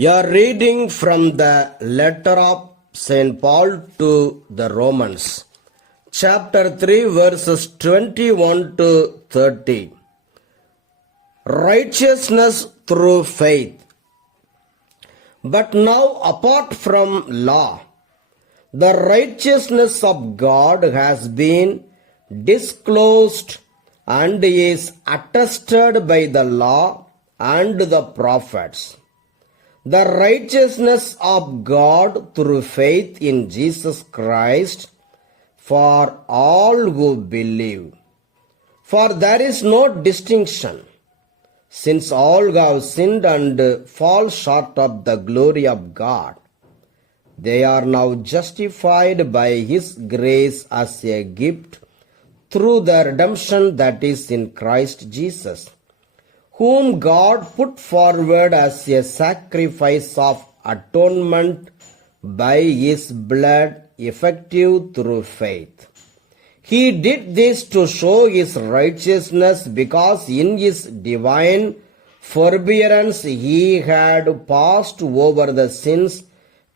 You are reading from the letter of St. Paul to the Romans, chapter 3, verses 21 to 30. Righteousness through faith. But now, apart from law, the righteousness of God has been disclosed and is attested by the law and the prophets. The righteousness of God through faith in Jesus Christ for all who believe. For there is no distinction, since all have sinned and fall short of the glory of God. They are now justified by His grace as a gift through the redemption that is in Christ Jesus, whom God put forward as a sacrifice of atonement by His blood, effective through faith. He did this to show His righteousness, because in His divine forbearance He had passed over the sins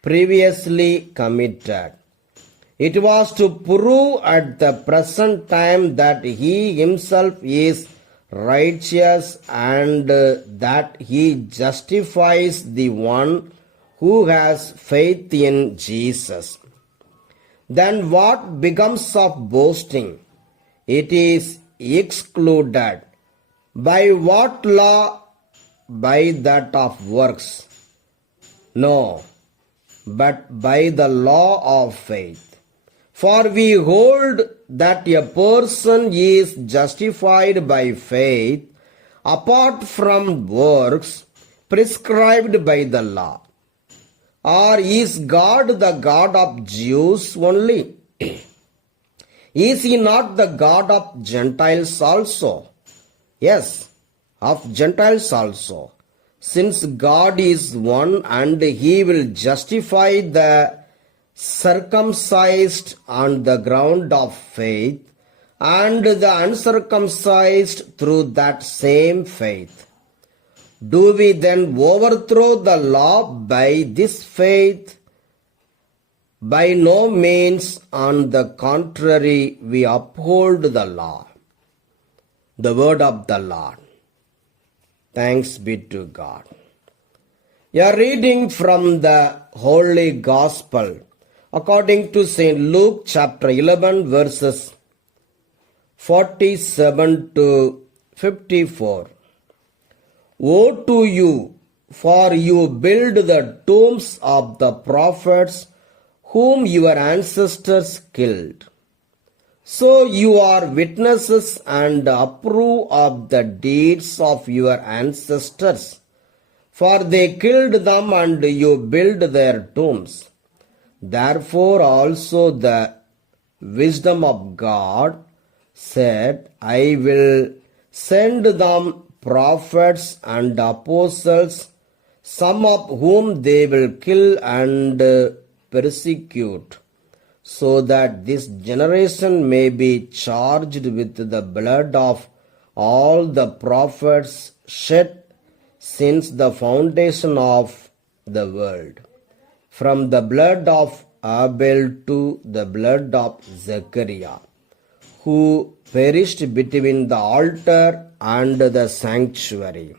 previously committed. It was to prove at the present time that He Himself is righteous and that He justifies the one who has faith in Jesus. Then what becomes of boasting? It is excluded. By what law? By that of works? No, but by the law of faith. For we hold that a person is justified by faith apart from works prescribed by the law. Or is God the God of Jews only? Is He not the God of Gentiles also? Yes, of Gentiles also. Since God is one, and He will justify the circumcised on the ground of faith, and the uncircumcised through that same faith. Do we then overthrow the law by this faith? By no means. On the contrary, we uphold the law. The word of the Lord. Thanks be to God. You are reading from the Holy Gospel according to St. Luke chapter 11, verses 47 to 54. Woe to you, for you build the tombs of the prophets whom your ancestors killed. So you are witnesses and approve of the deeds of your ancestors, for they killed them and you build their tombs. Therefore also the wisdom of God said, I will send them prophets and apostles, some of whom they will kill and persecute, so that this generation may be charged with the blood of all the prophets shed since the foundation of the world, from the blood of Abel to the blood of Zechariah, who perished between the altar and the sanctuary.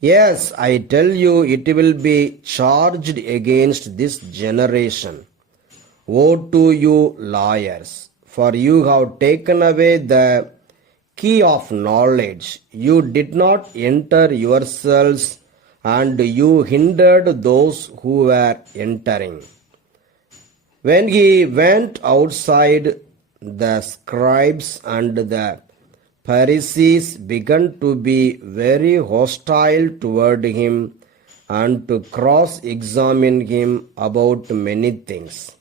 Yes, I tell you, it will be charged against this generation. Woe to you, lawyers, for you have taken away the key of knowledge. You did not enter yourselves, and you hindered those who were entering. When He went outside, the scribes and the Pharisees began to be very hostile toward Him and to cross-examine Him about many things,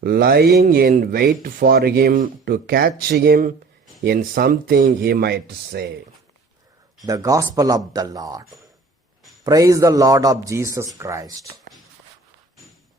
lying in wait for Him to catch Him in something He might say. The Gospel of the Lord. Praise the Lord of Jesus Christ.